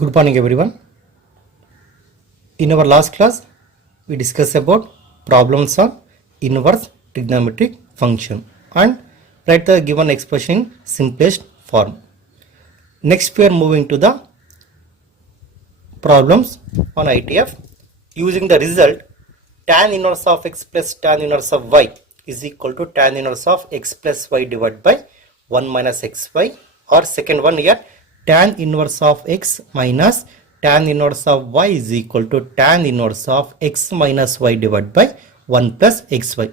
Good morning everyone. In our last class we discussed about problems of inverse trigonometric function and write the given expression in simplest form. Next we are moving to the problems on ITF using the result tan inverse of x plus tan inverse of y is equal to tan inverse of x plus y divided by 1 minus xy, or second one here tan inverse of x minus tan inverse of y is equal to tan inverse of x minus y divided by 1 plus xy.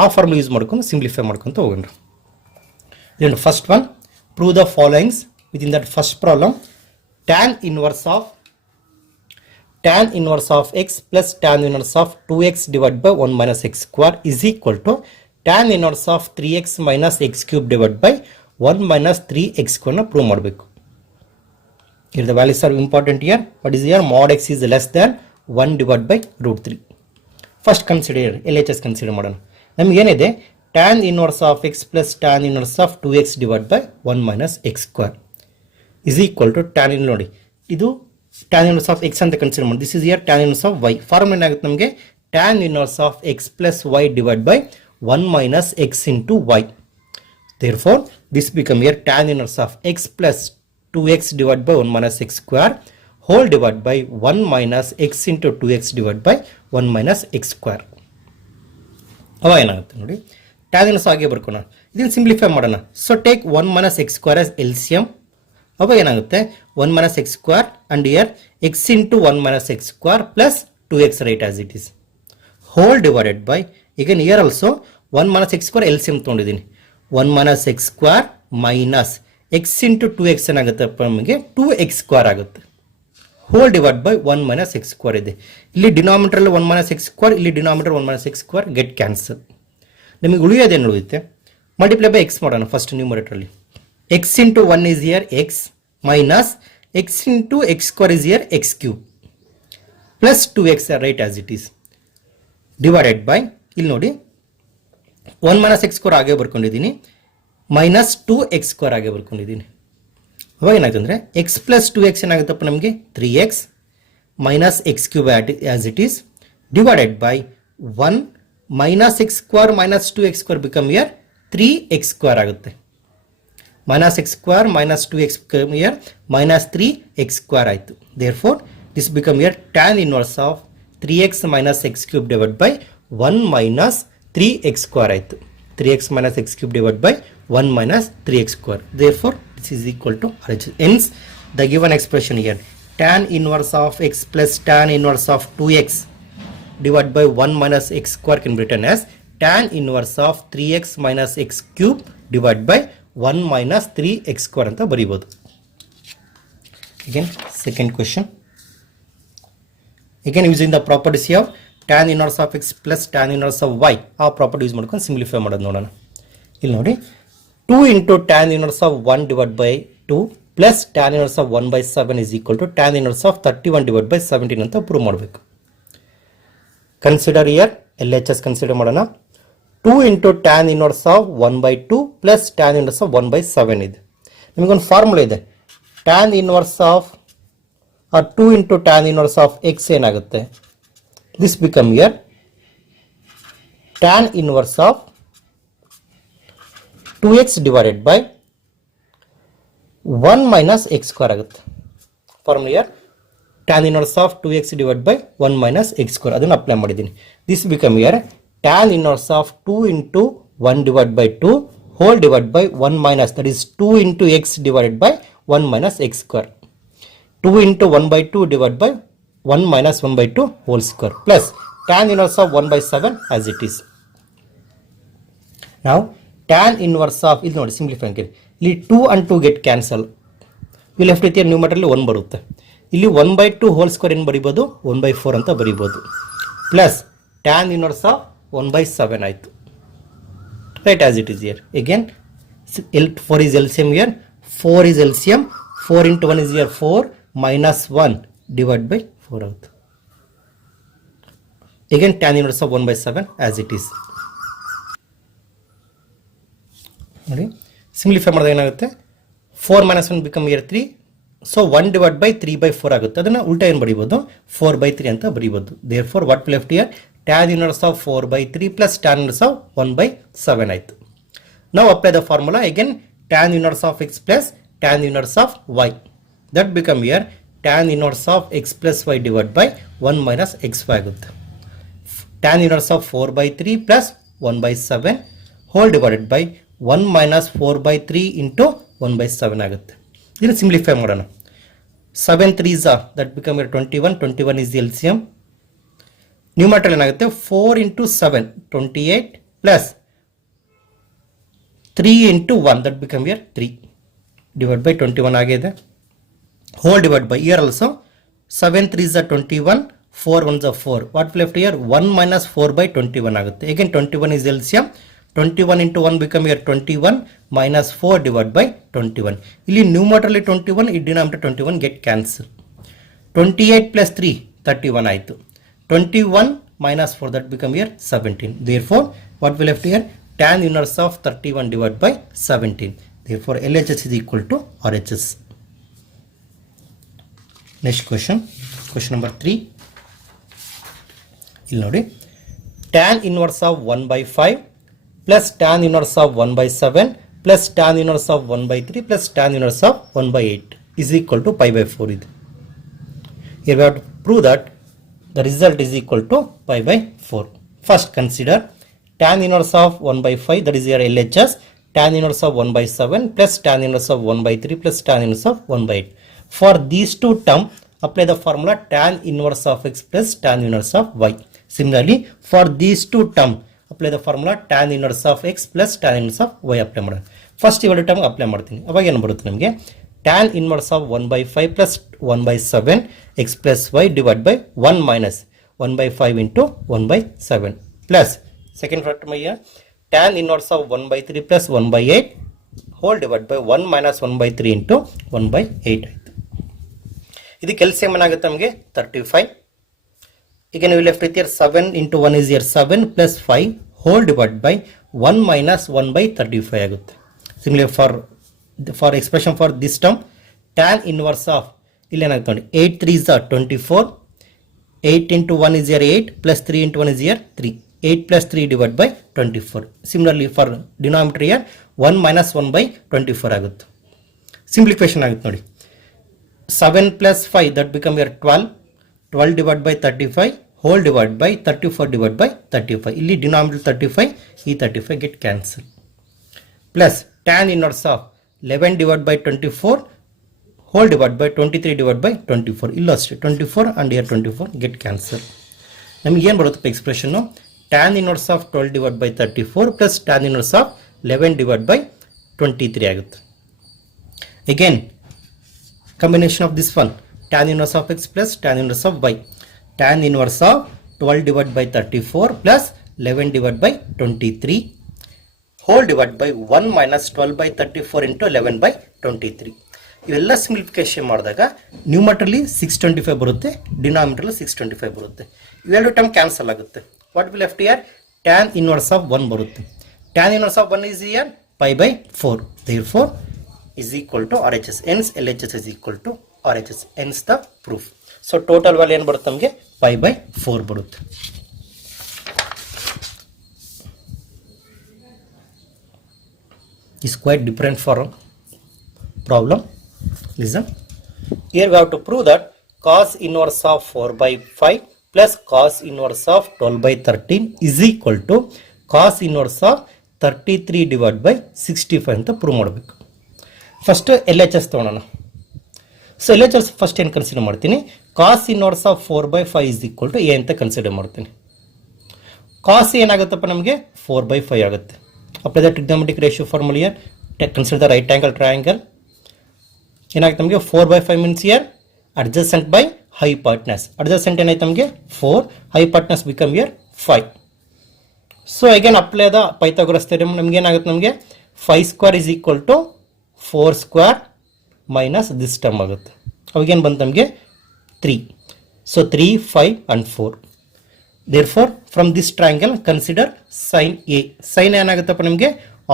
ಆ formula use ಮಾಡ್ಕೊಂಡು simplify ಮಾಡ್ಕೊಂತ ಹೋಗೋಣ. Then first one, prove the followings. Within that first problem, tan inverse of x plus tan inverse of 2x divided by 1 minus x square is equal to tan inverse of 3x minus x cube divided by 1 minus 3x square na prove ಮಾಡಬೇಕು. Here the values are important here. What is here? Mod x is less than 1 divided by root 3. First consider LHS consider ಮಾಡೋಣ. ನಮಗೆ ಏನಿದೆ tan inverse of x plus tan inverse of 2x divided by 1 minus x square is equal to tan in ನೋಡಿ ಇದು tan inverse of x ಅಂತ consider ಮಾಡಿ. This is here tan inverse of y. Formula ಏನಾಗುತ್ತೆ ನಮಗೆ tan inverse of x plus y divided by 1 minus x into y. Therefore this become here tan inverse of x plus 2x divided by 1 minus x square whole divided by 1 minus x into 2x divided by 1 minus x square. ಅವ ಏನಾಗುತ್ತೆ ನೋಡಿ tan inverse ಹಾಗೆ ಬರ್ಕೋಣ. ಇದನ್ನು simplify ಮಾಡೋಣ. So take 1 minus x square as LCM. ಅವ ಏನಾಗುತ್ತೆ 1 minus x square and here x into 1 minus x square plus 2x right as it is whole divided by, again here also 1 minus x square LCM ತೊಗೊಂಡಿದ್ದೀನಿ, 1 minus x square minus x into 2x ಏನಾಗುತ್ತೆ ನಮಗೆ 2x square ಆಗುತ್ತೆ whole divided by 1 minus x square ಇದೆ. ಇಲ್ಲಿ denominator 1 minus x square, ಇಲ್ಲಿ denominator 1 minus x square get cancel. ನಿಮಗೆ ಉಳಿಯೋದೇನು ಉಳಿಯುತ್ತೆ? Multiply by x ಮಾಡೋಣ ಫಸ್ಟ್ ನ್ಯೂಮರೇಟರ್ ಅಲ್ಲಿ. x into 1 is here x minus x into x square is here x cube plus 2x right as it is divided by, ಇಲ್ಲಿ ನೋಡಿ 1 minus x square ಹಾಗೆ ಬರ್ಕೊಂಡಿದ್ದೀನಿ minus 2x square ಹಾಗೆ ಬರ್ಕೊಂಡಿದ್ದೀನಿ. ಅವಾಗ ಏನಾಗುತ್ತೆ ಅಂದರೆ x plus 2x ಏನಾಗುತ್ತಪ್ಪ ನಮಗೆ 3x minus x cube as it is divided by 1 minus x square minus 2x square become here 3x square ಆಗುತ್ತೆ. minus x square minus 2x become here minus 3x square ಆಯಿತು. therefore this become here tan inverse of 3x minus x cube divided by 1 minus 3x square ಆಯಿತು. 3x minus x cube divided by 1 minus 3x square. therefore this is equal to RHS. hence the given expression here tan inverse of x plus tan inverse of 2x divided by 1 minus x square can be written as tan inverse of 3x minus x cube divided by 1 minus 3x square ಅಂತ ಬರೀಬಹುದು. again second question, again using the properties of tan inverse of x plus tan inverse of y, ಆ property use ಮಾಡ್ಕೊಂಡು simplify ಮಾಡೋದು ನೋಡೋಣ. ಇಲ್ಲಿ ನೋಡಿ 2 into tan inverse of 1 divided by 2 plus tan inverse of 1 by 7 is equal to tan inverse of 31 divided by 17 ಅಂತ prove ಮಾಡಬೇಕು. Consider year LHS consider ಮಾಡೋಣ. 2 into tan inverse of 1 by 2 plus tan inverse of 1 by 7 ಇದೆ. ನಿಮಗೊಂದು formula ಇದೆ, tan inverse of 2 into tan inverse of x ಏನಾಗುತ್ತೆ, this become here tan inverse of 2x divided by 1 minus x square ಆಗುತ್ತೆ. Formula here tan inverse of 2x divided by 1 minus x square ಅದನ್ನು apply ಮಾಡಿದ್ದೀನಿ. this become here tan inverse of 2 into 1 divided by 2 whole divided by 1 minus, that is 2 into x divided by 1 minus x square, 2 into 1 by 2 divided by 1 minus 1 by 2 whole square plus tan inverse of 1 by 7 as it is. now tan inverse of, ಇಲ್ಲಿ ನೋಡಿ simplify ಮಾಡಿ, ಇಲ್ಲಿ 2 and 2 get cancel, you left with your numerator ಅಲ್ಲಿ 1 ಬರುತ್ತೆ. ಇಲ್ಲಿ 1 by 2 whole square ಏನು ಬರೀಬಹುದು 1 by 4 ಅಂತ ಬರೀಬಹುದು plus tan inverse of 1 by 7 ಆಯಿತು right as it is here. again 4 is LCM here, 4 is LCM, 4 into 1 is here 4 minus 1 divided by 4 ಆಯಿತು. again tan inverse of 1 by 7 as it is. ನೋಡಿ simplify ಮಾಡಿದಾಗ ಏನಾಗುತ್ತೆ 4 minus 1 become here 3 so 1 divide by 3/4 ಆಗುತ್ತೆ. ಅದನ್ನು ಉಲ್ಟಾ ಏನು ಬರೀಬೋದು, 4/3 ಅಂತ ಬರೀಬೋದು. Therefore what left here, tan inverse of 4/3 plus tan inverse of 1/7 ಆಯಿತು. ನಾವು apply the formula again, tan inverse of x plus tan inverse of y. That become here tan inverse of x plus y divide by 1 minus xy ಆಗುತ್ತೆ. Tan inverse of 4/3 plus 1/7 whole divided by 1 minus 4/3 into 1/7 ಆಗುತ್ತೆ. ಇದನ್ನು simplify ಮಾಡೋಣ. 7 3s that become here 21 is the LCM. Numerator ಏನಾಗುತ್ತೆ, 4 into 7 28 plus 3 into 1 that become here 3 divide by 21 ಆಗಿದೆ. Hole divide by year also 7 3s 21, 4 1s 4. What left here 1 minus 4/21 ಆಗುತ್ತೆ. Again 21 is LCM. 21 into 1 become here 21 minus 4 divided by 21. ಇಲ್ಲಿ numerator 21, ಈ denominator 21 get cancel. 28 plus 3 31 ಆಯಿತು. 21 minus 4 that become here 17. Therefore what we left here, tan inverse of 31 divided by 17. Therefore LHS is equal to RHS. Next question number 3. ಇಲ್ಲಿ ನೋಡಿ, tan inverse of 1/5 plus tan inverse of 1/7 plus tan inverse of 1/3 plus tan inverse of 1/8 is equal to pi/4 ಇದೆ. Here we have to prove that the result is equal to pi/4. First consider tan inverse of 1/5, that is your LHS, tan inverse of 1/7 plus tan inverse of 1/3 plus tan inverse of 1/8. For these two terms, apply the formula tan inverse of x plus tan inverse of y. Similarly, for these two terms, apply the formula tan inverse of x plus tan inverse of y apply ಮಾಡೋಣ. First ಇವೆರಡು term apply ಮಾಡ್ತೀನಿ. ಅವಾಗ ಏನು ಬರುತ್ತೆ ನಮಗೆ, tan inverse of 1/5 plus 1/7 x plus y divided by 1 minus 1/5 into 1/7 plus second term here tan inverse of 1/3 plus 1/8 whole divided by 1 minus 1/3 into 1/8 ಆಯಿತು. ಇದಕ್ಕೆ LCM ಏನಾಗುತ್ತೆ ನಮಗೆ 35. ಈಗ ನೀವು left with here 7 into 1 is here 7 plus 5 whole divided by 1 minus 1/35 ಆಗುತ್ತೆ. Similarly for expression for this term, tan inverse of ಇಲ್ಲಿ ಏನಾಗುತ್ತೆ ನೋಡಿ, 8 3s are 24, 8 into 1 is here 8 plus 3 into 1 is here 3, 8 plus 3 divided by 24. Similarly for denominator here 1 minus 1/24 ಆಗುತ್ತೆ. Simplification ಆಗುತ್ತೆ ನೋಡಿ, 7 plus 5 that become here 12 divided by 35 whole divided by 34 divided by 35. ಇಲ್ಲಿ denominator 35, ಈ 35 get cancel. Plus tan inverse of 11 divided by 24 whole divided by 23 divided by 24. ಇಲ್ಲೂ ಅಷ್ಟೇ 24 and here 24 get cancel. ನಮಗೆ ಏನು ಬರುತ್ತೆ expression, tan inverse of 12 divided by 34 plus tan inverse of 11 divided by 23 ಆಗುತ್ತೆ. Again combination of this one, tan inverse of x plus tan inverse of y. Tan inverse of 12 divided by 34 plus 11 divided by 23 whole divided by 1 minus 12 by 34 into 11 by 23. ಇವೆಲ್ಲ simplification ಮಾಡಿದಾಗ ನ್ಯೂಮರೇಟರ್ಲಿ 625 ಬರುತ್ತೆ, ಡಿನಾಮಿನೇಟರ್ಲಿ 625 ಬರುತ್ತೆ. ಇವೆರಡು term cancel ಆಗುತ್ತೆ. What will left here, tan inverse of 1 ಬರುತ್ತೆ. tan inverse of 1 is here pi/4. Therefore is equal to RHS. Hence LHS is equal to RHS. Hence the proof. So total value ಏನು ಬರುತ್ತೆ ನಮಗೆ, pi/4 ಬರುತ್ತೆ. Is quite different for problem. Listen, here we have to prove that cos inverse of 4/5 plus cos inverse of 12/13 is equal to cos inverse of 33 divided by 65 ಅಂತ prove ಮಾಡಬೇಕು. First LHS ತಗೊಳ್ಳೋಣ. So LHS first ಏನು consider ಮಾಡ್ತೀನಿ, cos inverse of 4/5 is equal to a ಅಂತ consider ಮಾಡ್ತೀನಿ. cos ಏನಾಗುತ್ತಪ್ಪ ನಮಗೆ 4/5 ಆಗುತ್ತೆ. Apply the trigonometric ratio formula here, consider the right angle triangle. ಏನಾಗುತ್ತೆ ನಮಗೆ 4/5 means here adjacent by hypotenuse. Adjacent ಏನಾಯ್ತು ನಮಗೆ 4, hypotenuse become here 5. So again apply the Pythagoras theorem. ನಮ್ಗೆ ಏನಾಗುತ್ತೆ, ನಮಗೆ 5² is equal to 4² minus this term ಆಗುತ್ತೆ. ಅವಾಗೇನು ಬಂತು ನಮಗೆ 3. So 3, 5 and 4. Therefore from this triangle consider sin A. Sin ಏನಾಗುತ್ತಪ್ಪ ನಮಗೆ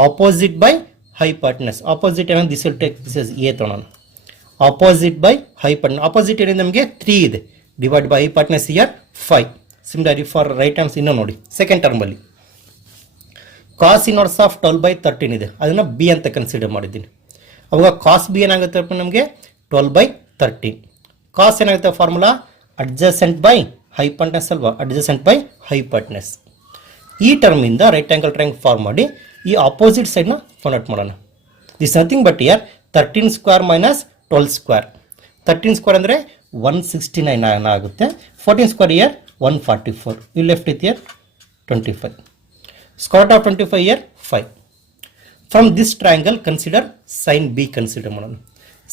ಆಪೋಸಿಟ್ ಬೈ ಹೈಪಾರ್ಟ್ನಸ್. ಆಪೋಸಿಟ್ ಏನಂದ್ರೆ this will take this as A ತಗೊಳ್ಳೋಣ. Opposite by hypotenuse. ಆಪೋಸಿಟ್ ಏನಿದೆ ನಮಗೆ 3 ಇದೆ, divide by hypotenuse year 5. Similarly for right hands ಇನ್ನೂ ನೋಡಿ, second ಟರ್ಮಲ್ಲಿ cos inverse of 12/13 ಇದೆ, ಅದನ್ನು ಬಿ ಅಂತ ಕನ್ಸಿಡರ್ ಮಾಡಿದ್ದೀನಿ. ಅವಾಗ ಕಾಸ್ ಬಿ ಏನಾಗುತ್ತೆ ನಮಗೆ 12/13. ಕಾಸ್ ಏನಾಗುತ್ತೆ ಫಾರ್ಮುಲಾ ಅಡ್ಜಸೆಂಟ್ ಬೈ ಹೈಪಾಟ್ನಸ್ ಅಲ್ವಾ, ಅಡ್ಜಸೆಂಟ್ ಬೈ ಹೈಪಾಟ್ನಸ್. ಈ ಟರ್ಮಿಂದ ರೈಟ್ ಆಂಗಲ್ ಟ್ರಯಾಂಗಲ್ ಫಾರ್ಮ್ ಮಾಡಿ ಈ ಆಪೋಸಿಟ್ ಸೈಡ್ನ ಫೈಂಡ್ ಔಟ್ ಮಾಡೋಣ. This nothing but here 13 square minus 12 square. 13 square ಅಂದರೆ 169 ಆಗುತ್ತೆ. 14 square here 144. You left with here 25. Square of 25 here 5. From this triangle consider sine B consider ಮಾಡೋಣ.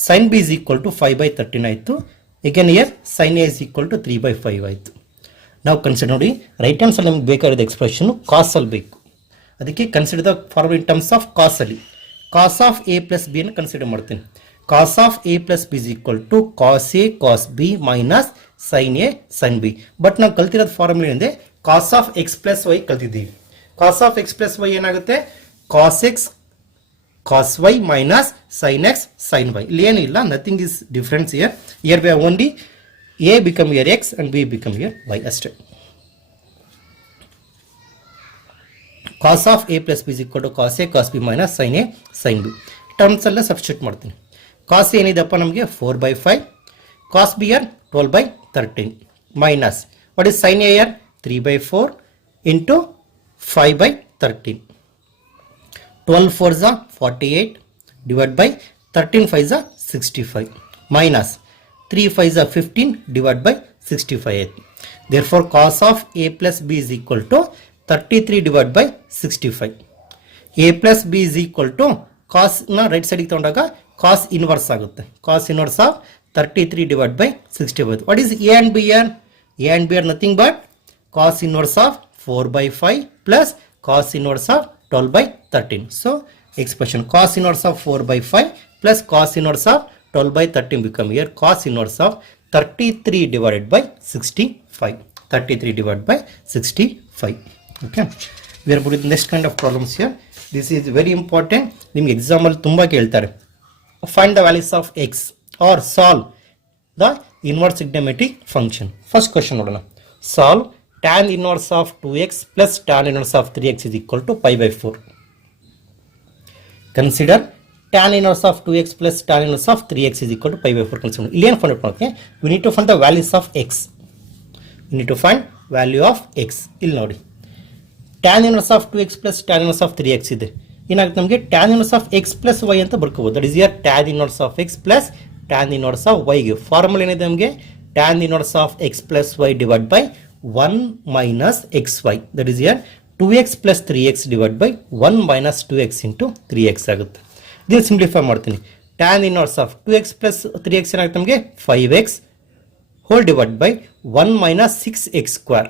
Sine B is equal to 5/13 ಆಯಿತು. again here sin a is equal to 3/5 ಆಯಿತು. ನಾವು consider ನೋಡಿ, right hand side ನಮಗೆ ಬೇಕಾಗಿರೋದು expression ಕಾಸ್ ಅಲ್ಲಿ ಬೇಕು. ಅದಕ್ಕೆ consider the formula in terms of cos ಅಲ್ಲಿ. Cos of A plus B ಅನ್ನು ಕನ್ಸಿಡರ್ ಮಾಡ್ತೀನಿ. Cos of A plus B is equal to cos A cos B minus sine A sine B. But ನಾವು ಕಲ್ತಿರೋದು formula ಏನಿದೆ, cos of x plus y ಕಲ್ತಿದ್ದೀವಿ. Cos of x plus y ಏನಾಗುತ್ತೆ, cos x cos y minus sin x sin y. ಇಲ್ಲಿ ಏನಿಲ್ಲ, nothing is difference here. Here we have only a become here x and b become here y ಅಷ್ಟೇ. cos of a plus b is equal to cos a cos b minus sin a sin b. Terms ಎಲ್ಲ substitute ಮಾಡ್ತೀನಿ. cos a ಏನಿದೆಪ್ಪ ನಮಗೆ 4/5, cos b here 12/13 minus what is sin a here 3/4 into 5/13. 12 4s are 48 divided by 13 5s are 65 minus 3 5s are 15 divided by 65. Therefore cos of a plus b is equal to 33 divided by 65. a plus b is equal to cos na right side ತಗೊಂಡಾಗ cos inverse ಆಗುತ್ತೆ. cos inverse of 33 divided by 65. What is a and b here? a and b are nothing but cos inverse of 4/5 plus cos inverse of 12/13. So expression cos inverse of 4/5 plus cos inverse of 12/13 become here cos inverse of 33 divided by 65. 33 divided by 65. Okay. We are putting next kind of problems here. This is very important. ನಿಮಗೆ exam ಅಲ್ಲಿ ತುಂಬಾ ಕೇಳ್ತಾರೆ. Find the values of x or solve the inverse trigonometric function. First question ನೋಡೋಣ. Solve tan inverse of 2x plus tan inverse of 3x is equal to pi/4. Consider tan inverse of 2x plus tan inverse of 3x is equal to pi/4. Consider. ಇಲ್ಲಿ ಏನು find out ಮಾಡೋಕೆ, we need to find the values of x. We need to find value of x. ಇಲ್ಲಿ ನೋಡಿ, tan inverse of 2x plus tan inverse of 3x ಇದೆ. ಏನಾಗುತ್ತೆ ನಮಗೆ tan inverse of x plus y ಅಂತ ಬರ್ಕೋಬಹುದು. That is here tan inverse of x plus tan inverse of y ಗೆ formula ಏನಿದೆ ನಮಗೆ, tan inverse of x plus y divided by 1 minus xy. That is here 2x plus 3x divided by 1 minus 2x into 3x ಆಗುತ್ತೆ. ಇದನ್ನು simplify ಮಾಡ್ತೀನಿ. tan inverse of 2x plus 3x ಏನಾಗುತ್ತೆ ನಮಗೆ 5x whole divided by 1 minus 6x square.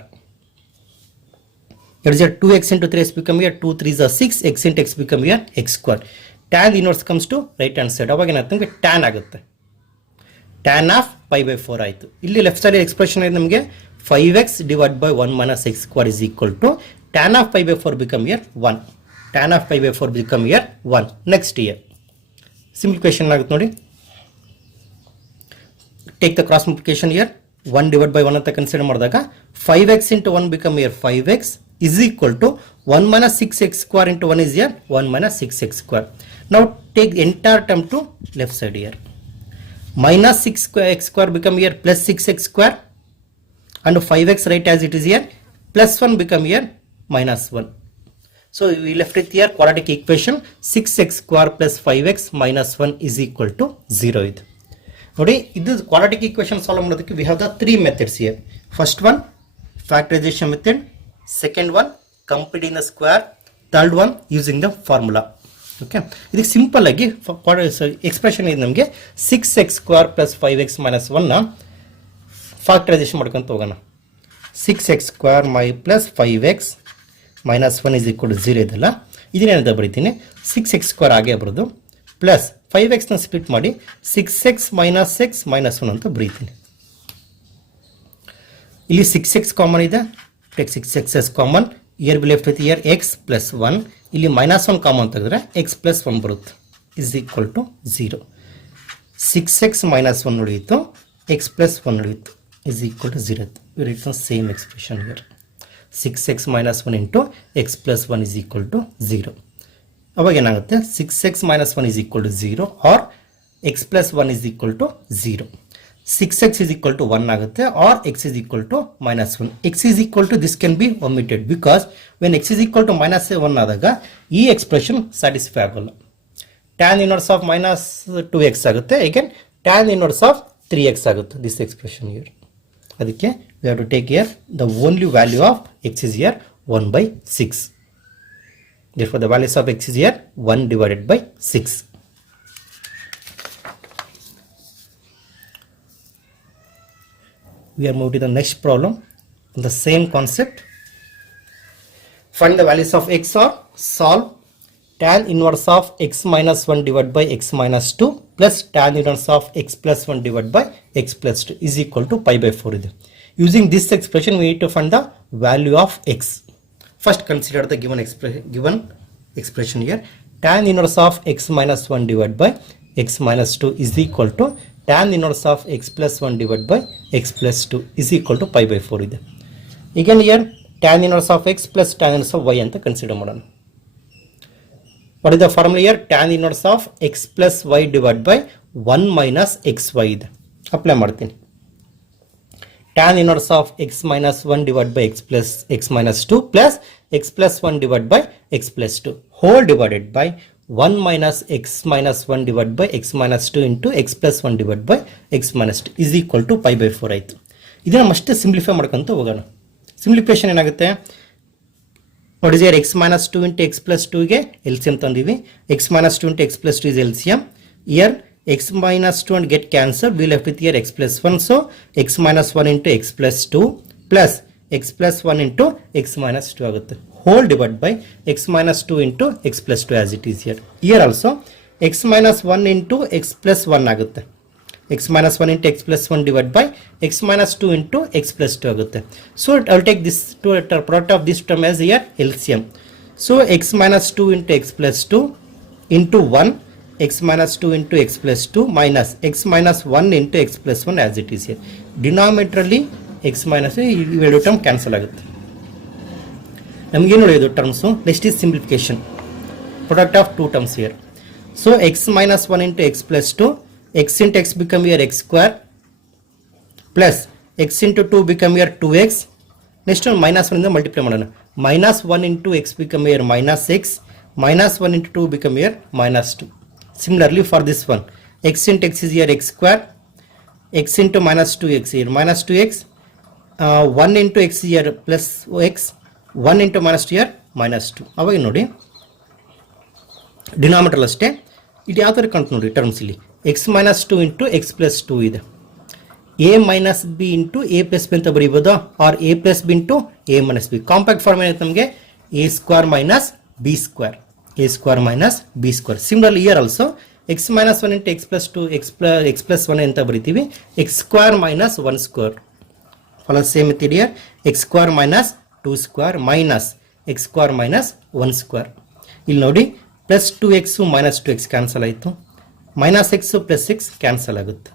That is here 2x into 3x become here 2 3s are 6, x into x become here x square. Tan inverse comes to right hand side. ಅವಾಗ ಏನಾಗುತ್ತೆ ನಮಗೆ tan ಆಗುತ್ತೆ. tan of pi/4 ಆಯಿತು. ಇಲ್ಲಿ left side expression ಇದೆ ನಮಗೆ 5x divided by 1 minus x square is equal to tan of pi/4 become here 1. Tan of pi/4 become here 1. Next here simplification ಆಗುತ್ತೆ ನೋಡಿ. Take the cross multiplication here. 1 divided by 1 ಅಂತ consider ಮಾಡಿದಾಗ 5x into 1 become here 5x is equal to 1 minus 6x square into 1 is here 1 minus 6x square. Now take the entire term to left side here. Minus 6x square become here plus 6x square and 5x right as it is here, plus 1 become here minus 1. So we left it here quadratic equation 6x square plus 5x minus 1 is equal to 0 ಇದು ನೋಡಿ. ಇದು quadratic equation solve ಮಾಡೋದಕ್ಕೆ we have the three methods here. First one factorization method, second one completing the square, third one using the formula. Okay, ಇದಕ್ಕೆ simple ಆಗಿ expression ಇದೆ ನಮಗೆ 6x square plus 5x minus 1ನ factorization ಮಾಡ್ಕೊಂತ ಹೋಗೋಣ. 6x square plus 5x minus 1 is equal to 0 ಇದೆಲ್ಲ, ಇದನ್ನೇನಂತ ಬರೀತೀನಿ 6x square ಆಗೇ ಬರೋದು ಪ್ಲಸ್ 5xನ ಸ್ಪ್ಲಿಟ್ ಮಾಡಿ 6x ಮೈನಸ್ x ಮೈನಸ್ 1 ಅಂತ ಬರೀತೀನಿ. ಇಲ್ಲಿ 6x ಕಾಮನ್ ಇದೆ, take 6x as common. here we left with here x plus 1, ಇಲ್ಲಿ minus 1 ಕಾಮನ್ ತೆಗೆದ್ರೆ x plus 1 ಬರುತ್ತೆ, is equal to 0. 6x minus 1 ಉಳಿಯಿತು, x plus 1 ಉಳಿಯಿತು is equal to 0. We write the same expression here. 6x minus 1 into x plus 1 is equal to 0. ಅವಾಗ ಏನಾಗುತ್ತೆ 6x minus 1 is equal to 0 or x plus 1 is equal to 0. 6x is equal to 1 ಆಗುತ್ತೆ or x is equal to minus 1. x is equal to this can be omitted because when x is equal to minus 1 ಆದಾಗ ಈ expression satisfy ಆಗಲ್ಲ. tan inverse of minus 2x ಆಗುತ್ತೆ, again tan inverse of 3x ಆಗುತ್ತೆ this expression here. ಅದಕ್ಕೆ we have to take here the only value of x is here 1 by 6. Therefore the values of x is here 1 divided by 6. We are moving to the next problem. The same concept. Find the values of x or solve tan inverse of x minus 1 divided by x minus 2 plus tan inverse of x plus 1 divided by x plus 2 is equal to pi by 4 ಇದೆ. Using this expression we need to find the value of x. First consider the given expression here. Tan inverse of x minus 1 divided by x minus 2 is equal to tan inverse of x plus 1 divided by x plus 2 is equal to pi by 4 ಇದೆ. Again here tan inverse of x plus tan inverse of y ಅಂತ consider ಮಾಡೋಣ. What is the formula here? Tan inverse of x plus y divided by 1 minus xy ಇದೆ. Apply ಮಾಡ್ತೀನಿ. Tan inverse of x minus 1 divided by x minus 2 plus x plus 1 divided by x plus 2 whole divided by 1 minus x minus 1 divided by x minus 2 into x plus 1 divided by x minus 2 is equal to pi by 4 ಆಯಿತು. ಇದನ್ನು ಮತ್ತೆ simplify ಮಾಡ್ಕೊಂತ ಹೋಗೋಣ. Simplification ಏನಾಗುತ್ತೆ? What is here? X minus 2 into x plus 2 ಗೆ LCM ತಂದಿವಿ. X minus 2 into x plus 2 is LCM. Here x minus 2 and get cancelled. We left with here x plus 1. So x minus 1 into x plus 2 plus x plus 1 into x minus 2 ಆಗುತ್ತೆ. Whole divided by x minus 2 into x plus 2 as it is here. Here also x minus 1 into x plus 1 ಆಗುತ್ತೆ. x minus 1 into x plus 1 divided by x minus 2 into x plus 2 ಆಗುತ್ತೆ. So I will take this product of this term as here LCM. So x minus 2 into x plus 2 into 1 x minus 2 into x plus 2 minus x minus 1 into x plus 1 as it is here. Denominatorly x minus ಇವೆರಡು term cancel ಆಗುತ್ತೆ. ನಮಗೇನು ಉಳಿಯೋದು terms? Next is simplification. Product of two terms here. So x minus 1 into x plus 2, x into x become here x square plus x into 2 become here 2x. Next one minus 1 ಇಂದ multiply ಮಾಡೋಣ. minus 1 into x become here minus x, minus 1 into 2 become here minus 2. Similarly for this one, x into x is here x square, x into minus 2x here minus 2x, 1 into x here plus x, 1 into minus 2 here minus 2. ಅವಾಗ ನೋಡಿ denominator ಅಷ್ಟೇ. ಇದು ಯಾವ ಥರ ಕಾಣ್ತು ನೋಡಿ terms ಇಲ್ಲಿ. x minus 2 into x plus 2 ಇದೆ. a minus b into a plus b ಅಂತ ಬರೀಬೋದು or a plus b into a minus b. Compact form ಏನಾಯ್ತು ನಮಗೆ? a square minus b square. a square minus b square. Similarly here also x minus 1 into x plus 2 x plus 1 ಅಂತ ಬರಿತೀವಿ. x square minus 1 square. Follow same method here. x square minus 2 square minus x square minus 1 square. ಇಲ್ಲಿ ನೋಡಿ plus 2x minus 2x cancel ಆಯಿತು. minus x plus x cancel ಆಗುತ್ತೆ.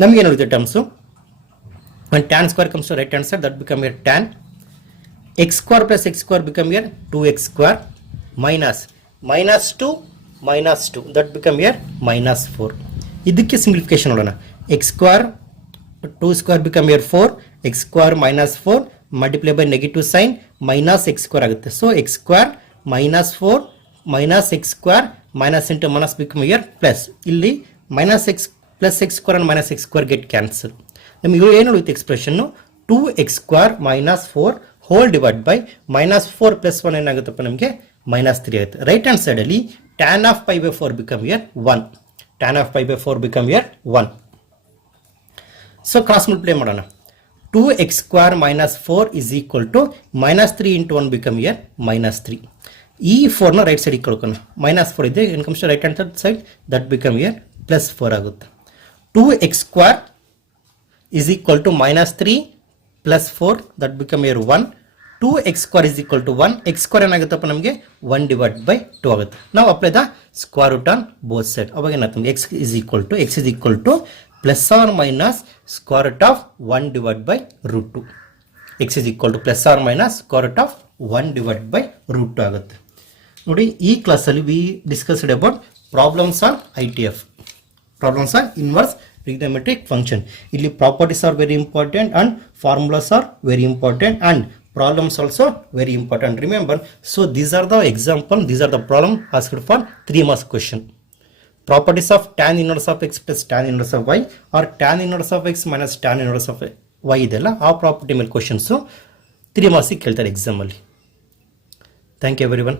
ನಮಗೇನು ಉಳಿದ terms? when tan square comes to right hand side that become here tan x square plus x square become here 2x square minus 2 that become here minus 4. ಇದಕ್ಕೆ simplification ನೋಡೋಣ. x square 2 square become here 4, x square minus 4 multiply by negative sign minus x square ಆಗುತ್ತೆ. So x square minus 4 minus x square minus into minus become here plus. ಇಲ್ಲಿ minus x plus x square and minus x square get cancel. ನಮಗೆ ಏನು ಉಳಿಯುತ್ತೆ expression? 2x square minus 4 whole divided by minus 4 plus 1 ಏನಾಗುತ್ತಪ್ಪ ನಮಗೆ minus 3 ಆಗುತ್ತೆ. Right hand side ಅಲ್ಲಿ tan of pi by 4 become here 1. tan of pi by 4 become here 1. So cross multiply ಮಾಡೋಣ. 2x square minus 4 is equal to minus 3 into 1 become here minus 3. ಈ 4 ನ right side ಇಟ್ಕೊಳ್ಳೋಣ. minus 4 ಇದೆ, in comes to right hand side that become here plus 4 ಆಗುತ್ತೆ. 2x square is equal to minus 3 plus 4 that become here 1. 2x square is equal to 1. x square ಏನಾಗುತ್ತಪ್ಪ ನಮಗೆ 1 divided by 2 ಆಗುತ್ತೆ. ನಾವು apply the square root on both side. ಅವಾಗ ಏನಾಗ್ತದೆ x is equal to plus or minus square root of 1 divided by root 2. x is equal to plus or minus square root of 1 divided by root 2 ಆಗುತ್ತೆ. ನೋಡಿ ಈ ಕ್ಲಾಸಲ್ಲಿ we discussed about problems on ITF, problems on inverse trigonometric function. ಇಲ್ಲಿ properties are very important and formulas are very important and problems also very important. Remember, so these are the example, these are the problem asked for 3 marks question. Properties of tan inverse of x plus tan inverse of y or tan inverse of x minus tan inverse of y ಇದೆಲ್ಲ ಆ property ಮೇಲೆ questions 3 ಮಾರ್ಕ್ಸಿಗೆ ಕೇಳ್ತಾರೆ ಎಕ್ಸಾಮಲ್ಲಿ. Thank you every one.